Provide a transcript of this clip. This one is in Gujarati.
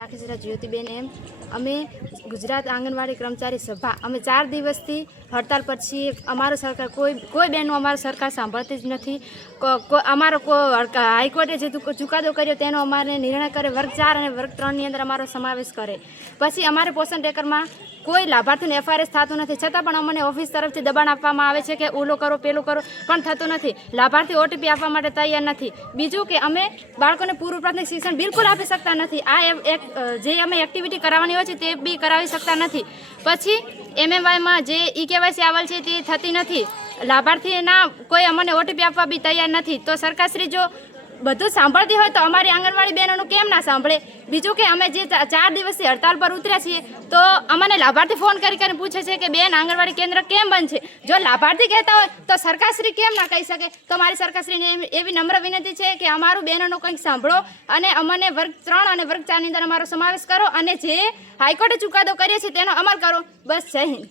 રાખીસરા જ્યોતિબેન એમ અમે ગુજરાત આંગણવાડી કર્મચારી સભા અમે 4 દિવસથી હડતાલ પર છીએ। અમારો સરકાર કોઈ બેનો અમારો સરકાર સાંભળતી જ નથી। અમારો હાઈકોર્ટે જે ચુકાદો કર્યો તેનો અમારે નિર્ણય કરે વર્ગ 4 અને વર્ગ 3 ની અંદર અમારો સમાવેશ કરે। પછી અમારે પોષણ ટેકરમાં કોઈ લાભાર્થીને એફઆરએસ થતું નથી, છતાં પણ અમને ઓફિસ તરફથી દબાણ આપવામાં આવે છે કે ઓલો કરો પેલું કરો, પણ થતું નથી। લાભાર્થી ઓટીપી આપવા માટે તૈયાર નથી। બીજું કે અમે બાળકોને પૂર્વ પ્રાથમિક શિક્ષણ બિલકુલ આપી શકતા નથી। આ જે અમે એક્ટિવિટી કરાવવાની હોય છે તે બી કરાવી શકતા નથી। પછી એમએમવાયમાં જે ઈકેવાયસી આવેલ છે તે થતી નથી। લાભાર્થીના કોઈ અમને ઓટીપી આપવા બી તૈયાર નથી। તો સરકારશ્રી જો બધું સાંભળતી હોય તો અમારી આંગણવાડી બહેનોનું કેમ ના સાંભળે? બીજું કે અમે જે 4 દિવસથી હડતાલ પર ઉતર્યા છીએ તો અમને લાભાર્થી ફોન કરીને પૂછે છે કે બેન આંગણવાડી કેન્દ્ર કેમ બંધ છે? જો લાભાર્થી કહેતા હોય તો સરકારશ્રી કેમ ના કહી શકે? તો મારી સરકારશ્રીને એવી નમ્ર વિનંતી છે કે અમારું બહેનોનું કંઈક સાંભળો અને અમને વર્ગ 3 અને વર્ગ 4 ની અંદર અમારો સમાવેશ કરો અને જે હાઈકોર્ટે ચુકાદો કર્યો છે તેનો અમલ કરો। બસ, જય હિન્દ।